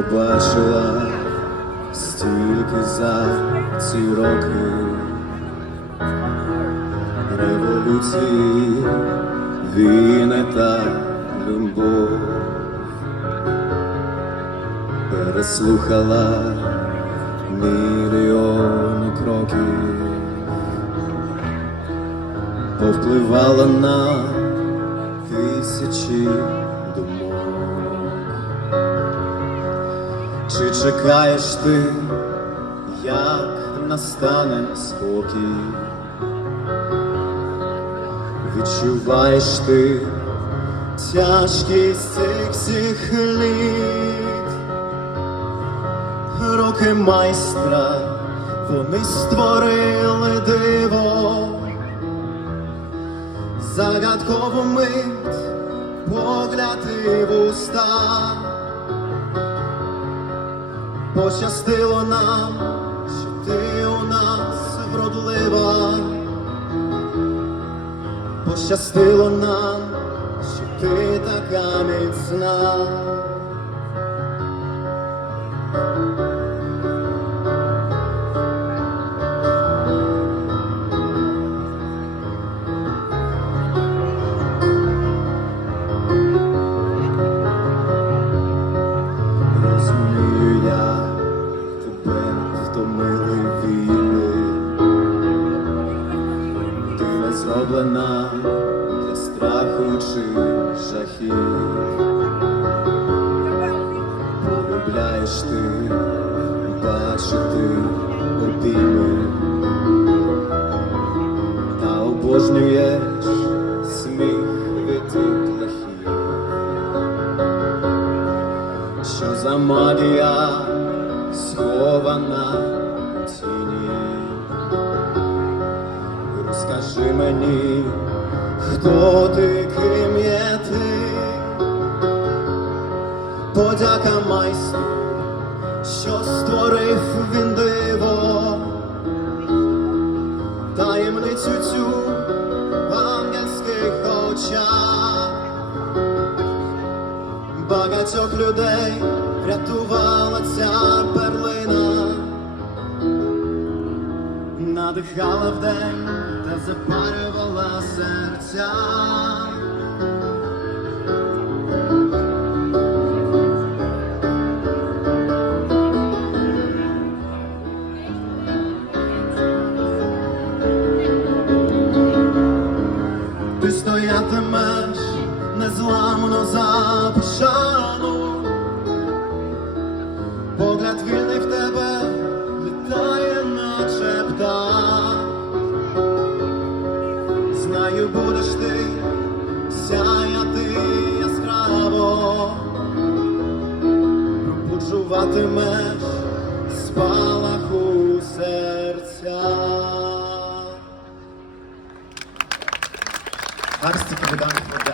бачила стільки за ці роки. Революції, війни та любов. Переслухала мільйони кроків, повпливала на тисячі Чи чекаєш ти, як настане спокій? Відчуваєш ти тяжкість цих всіх літ, руки майстра, вони створили диво, загадкову мить, погляд і вуста. Пощастило нам, що ти у нас вродлива. Пощастило нам, що ти така міцна. Не для страху чи жахів. Полюбляєш ти бачити обійми та обожнюєш сміх від птахів. Що за магія схована Розкажи мені, хто ти, ким є ти? Подяка майстру, що створив він диво, таємницю цю в ангельських очах. Багатьох людей врятувала ця перлина, надихала вдень та запарювала серця. Ти стоятимеш незламно за пошану, пробуджуватимеш спалаху серця. Арстики видання.